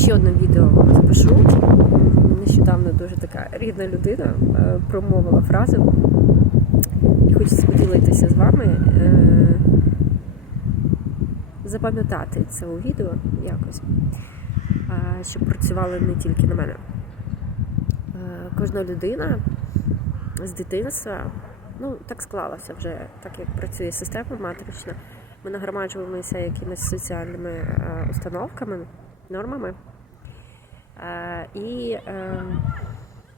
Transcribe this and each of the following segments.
ще одне відео запишу. Нещодавно дуже така рідна людина е, промовила фразу. І хочеться поділитися з вами, е, запам'ятати це у відео якось, щоб працювало не тільки на мене. Е, Кожна людина з дитинства, ну так склалося вже, так як працює система матрична. Ми нагромаджуємося якимись соціальними установками, нормами. Е, І е,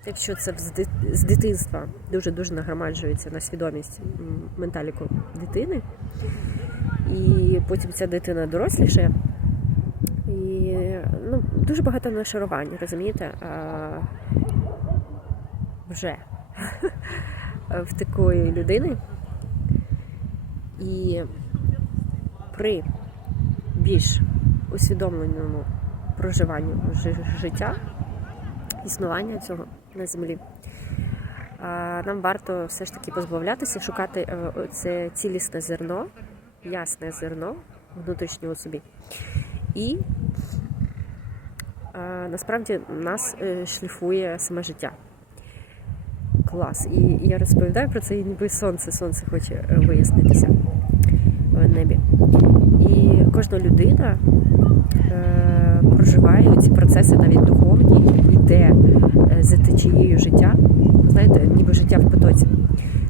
якщо це з дитинства дуже-дуже нагромаджується на свідомість менталіку дитини, і потім ця дитина доросліше, і ну, дуже багато нашарувань, розумієте? Е, Вже в такої людини. І при більш усвідомленому проживанню жи- життя, існування цього на землі, нам варто все ж таки позбавлятися, шукати е, це цілісне зерно, ясне зерно внутрішнього собі. І а, насправді нас е, шліфує саме життя. Клас. І я розповідаю про це, і ніби сонце, сонце хоче е, вияснитися в небі. І кожна людина проживає ці процеси навіть духовні, йде е, за течією життя, знаєте, ніби життя в потоці.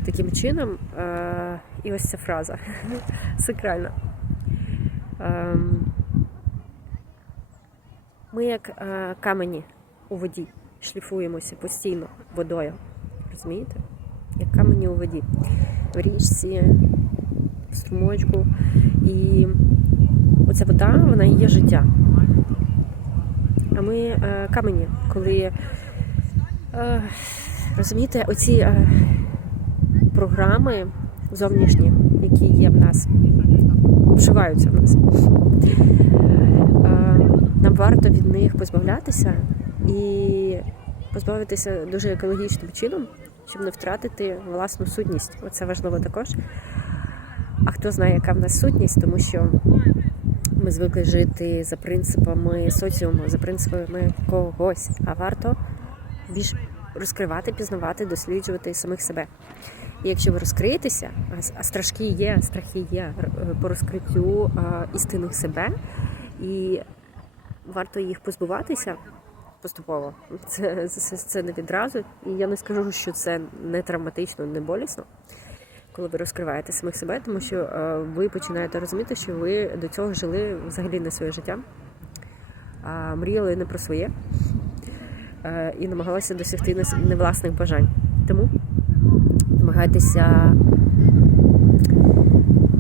Таким чином, е, і ось ця фраза сакральна. Ем, ми як е, камені у воді шліфуємося постійно водою. Розумієте? Як камені у воді. В річці, в струмочку. І оця вода, вона є життя. Ми е, камені, коли е, розумієте, оці е, програми зовнішні, які є в нас, вживаються в нас. Нам варто від них позбавлятися і позбавитися дуже екологічним чином, щоб не втратити власну сутність. Оце важливо також. А хто знає, яка в нас сутність, тому що ми звикли жити за принципами соціуму, за принципами когось, а варто більш розкривати, пізнавати, досліджувати самих себе. І якщо ви розкриєтеся, а страшки є, страхи є по розкриттю істинних себе, і варто їх позбуватися поступово. Це, це, це не відразу. І я не скажу, що це не травматично, не болісно, коли ви розкриваєте самих себе, тому що е, ви починаєте розуміти, що ви до цього жили взагалі не своє життя, мріяли не про своє е, і намагалися досягти не, власних бажань. Тому намагайтеся,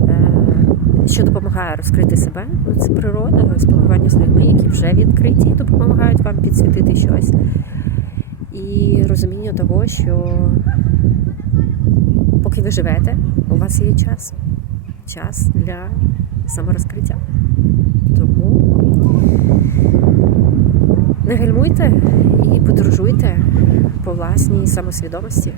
е, що допомагає розкрити себе, це природа, спілкування з людьми, які вже відкриті, допомагають вам підсвітити щось. І розуміння того, що поки ви живете, у вас є час. Час для саморозкриття. Тому не гальмуйте і подорожуйте по власній самосвідомості.